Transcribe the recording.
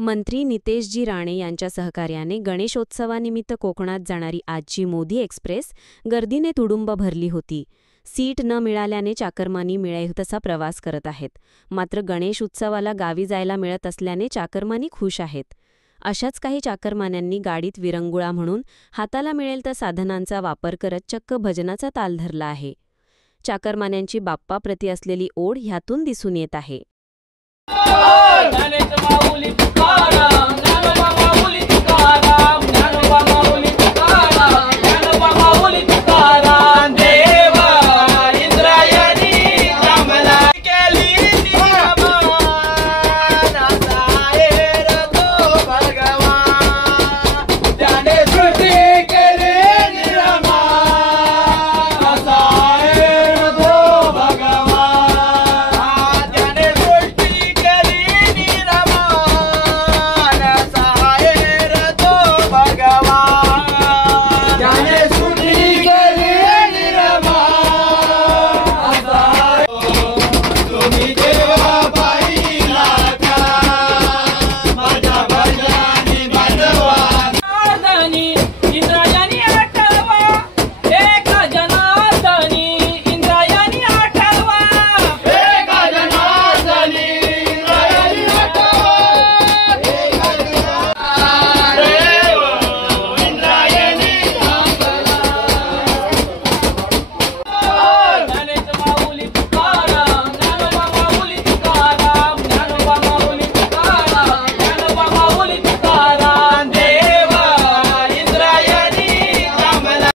मंत्री नितेशजी राणे यांच्या सहकार्याने गणेशोत्सवानिमित्त कोकणात जाणारी आजची मोदी एक्सप्रेस गर्दीने तुडुंब भरली होती. सीट न मिळाल्याने चाकरमानी मिळेल तसा प्रवास करत आहेत. मात्र गणेश उत्सवाला गावी जायला मिळत असल्याने चाकरमानी खुश आहेत. अशाच काही चाकरमान्यांनी गाडीत विरंगुळा म्हणून हाताला मिळेल त्या साधनांचा वापर करत चक्क भजनाचा ताल धरला आहे. चाकरमान्यांची बाप्पाप्रती असलेली ओढ ह्यातून दिसून येत आहे.